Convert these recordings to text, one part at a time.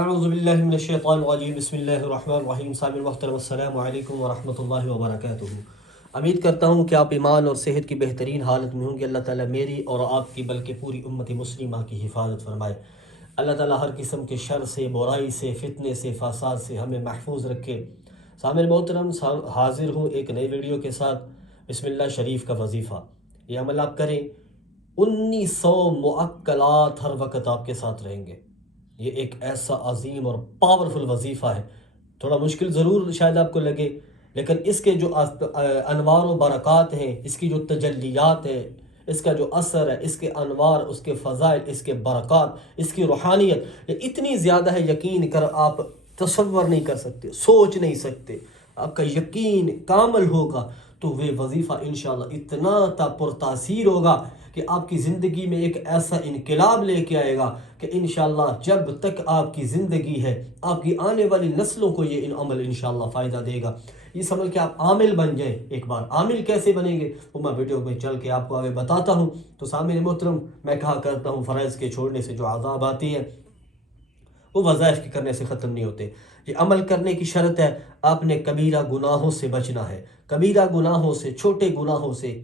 اعوذ باللہ من الشیطان الرجیم بسم اللہ الرحمن الرحیم سامعین محترم السلام علیکم ورحمۃ اللہ وبرکاتہ۔ امید کرتا ہوں کہ آپ ایمان اور صحت کی بہترین حالت میں ہوں گے۔ اللہ تعالیٰ میری اور آپ کی بلکہ پوری امت مسلمہ کی حفاظت فرمائے۔ اللہ تعالیٰ ہر قسم کے شر سے، برائی سے، فتنے سے، فساد سے ہمیں محفوظ رکھے۔ سامعین محترم، حاضر ہوں ایک نئی ویڈیو کے ساتھ۔ بسم اللہ شریف کا وظیفہ، یہ عمل آپ کریں، 1900 معقلات ہر وقت آپ کے ساتھ رہیں گے۔ یہ ایک ایسا عظیم اور پاورفل وظیفہ ہے، تھوڑا مشکل ضرور شاید آپ کو لگے، لیکن اس کے جو انوار و برکات ہیں، اس کی جو تجلیات ہیں، اس کا جو اثر ہے، اس کے انوار، اس کے فضائل، اس کے برکات، اس کی روحانیت، یہ اتنی زیادہ ہے، یقین کر آپ تصور نہیں کر سکتے، سوچ نہیں سکتے۔ آپ کا یقین کامل ہوگا تو وہ وظیفہ انشاءاللہ اتنا پرتاثیر ہوگا کہ آپ کی زندگی میں ایک ایسا انقلاب لے کے آئے گا کہ انشاءاللہ جب تک آپ کی زندگی ہے، آپ کی آنے والی نسلوں کو یہ عمل انشاءاللہ فائدہ دے گا۔ یہ سمجھ کہ آپ عامل بن جائیں۔ ایک بار عامل کیسے بنیں گے وہ میں ویڈیو میں چل کے آپ کو آگے بتاتا ہوں۔ تو سامعین محترم، میں کہا کرتا ہوں فرائض کے چھوڑنے سے جو عذاب آتی ہے وہ وظائف کے کرنے سے ختم نہیں ہوتے۔ یہ عمل کرنے کی شرط ہے، آپ نے کبیرہ گناہوں سے بچنا ہے۔ کبیرہ گناہوں سے، چھوٹے گناہوں سے،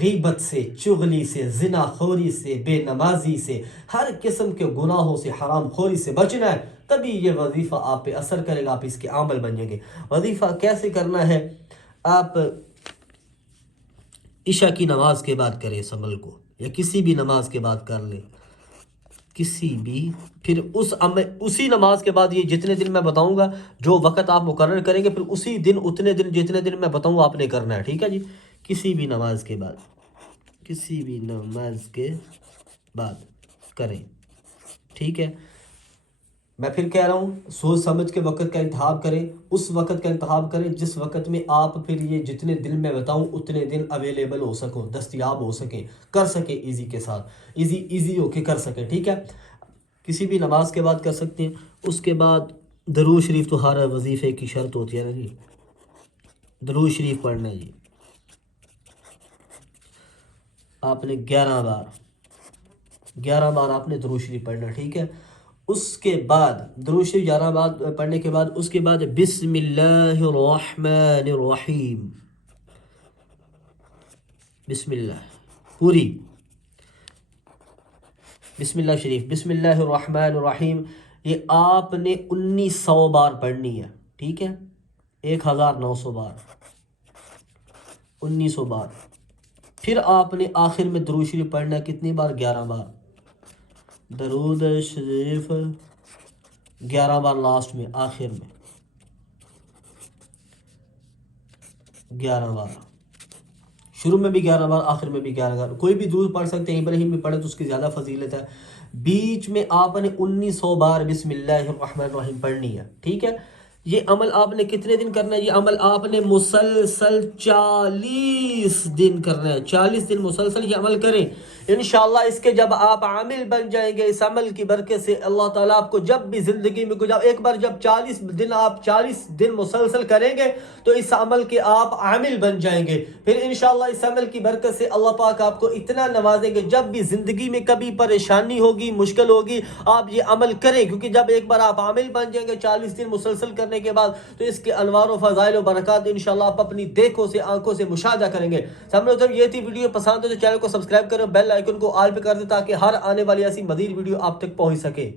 غیبت سے، چغلی سے، زنا خوری سے، بے نمازی سے، ہر قسم کے گناہوں سے، حرام خوری سے بچنا ہے، تبھی یہ وظیفہ آپ پہ اثر کرے گا، آپ اس کے عامل بن جائیں گے۔ وظیفہ کیسے کرنا ہے؟ آپ عشاء کی نماز کے بعد کریں اس عمل کو، یا کسی بھی نماز کے بعد کر لیں، کسی بھی، پھر اسی نماز کے بعد یہ جتنے دن میں بتاؤں گا، جو وقت آپ مقرر کریں گے، پھر اسی دن اتنے دن جتنے دن میں بتاؤں گا آپ نے کرنا ہے، ٹھیک ہے جی؟ کسی بھی نماز کے بعد، کسی بھی نماز کے بعد کریں، ٹھیک ہے؟ میں پھر کہہ رہا ہوں، سوچ سمجھ کے وقت کا انتخاب کریں، اس وقت کا انتخاب کریں جس وقت میں آپ پھر یہ جتنے دن میں بتاؤں اتنے دن اویلیبل ہو سکوں، دستیاب ہو سکیں، کر سکیں ایزی کے ساتھ، ایزی ہو کے کر سکیں، ٹھیک ہے؟ کسی بھی نماز کے بعد کر سکتے ہیں۔ اس کے بعد درود شریف تو ہر وظیفے کی شرط ہوتی ہے نا جی، درود شریف پڑھنا ہے جی، آپ نے 11 بار آپ نے درود شریف پڑھنا، ٹھیک ہے؟ اس کے بعد درود شریف 11 بار پڑھنے کے بعد اس کے بعد بسم اللہ الرحمن الرحیم، بسم اللہ پوری، بسم اللہ شریف، بسم اللہ الرحمن الرحیم، یہ آپ نے 1900 بار پڑھنی ہے، ٹھیک ہے؟ 1900 بار، 1900 بار۔ پھر آپ نے آخر میں درود شریف پڑھنا ہے، کتنی بار؟ 11 بار، درود شریف 11 بار لاسٹ میں، آخر میں 11 بار، شروع میں بھی 11 بار، آخر میں بھی 11 بار۔ کوئی بھی درود پڑھ سکتے ہیں، ابراہیم بھی پڑھے تو اس کی زیادہ فضیلت ہے۔ بیچ میں آپ نے 1900 بار بسم اللہ الرحمن الرحیم پڑھنی ہے، ٹھیک ہے؟ یہ عمل آپ نے کتنے دن کرنا ہے؟ یہ عمل آپ نے مسلسل 40 دن کرنا ہے، 40 دن مسلسل یہ عمل کریں انشاءاللہ۔ اس کے جب آپ عامل بن جائیں گے، اس عمل کی برکت سے اللہ تعالیٰ آپ کو جب بھی زندگی میں ایک بار جب 40 دن مسلسل کریں گے تو اس عمل کے آپ عامل بن جائیں گے۔ پھر انشاءاللہ اس عمل کی برکت سے اللہ پاک آپ کو اتنا نوازیں گے، جب بھی زندگی میں کبھی پریشانی ہوگی، مشکل ہوگی، آپ یہ عمل کریں، کیونکہ جب ایک بار آپ عامل بن جائیں گے 40 دن مسلسل کرنے کے بعد تو اس کے انوار و فضائل و برکات انشاءاللہ آپ اپنی دیکھوں سے، آنکھوں سے مشاہدہ کریں گے۔ سامنے جب یہ تھی ویڈیو پسند ہو تو چینل کو سبسکرائب کرو، بیل آئیکن کو آل پہ کر دیں تاکہ ہر آنے والی ایسی مزید ویڈیو آپ تک پہنچ سکے۔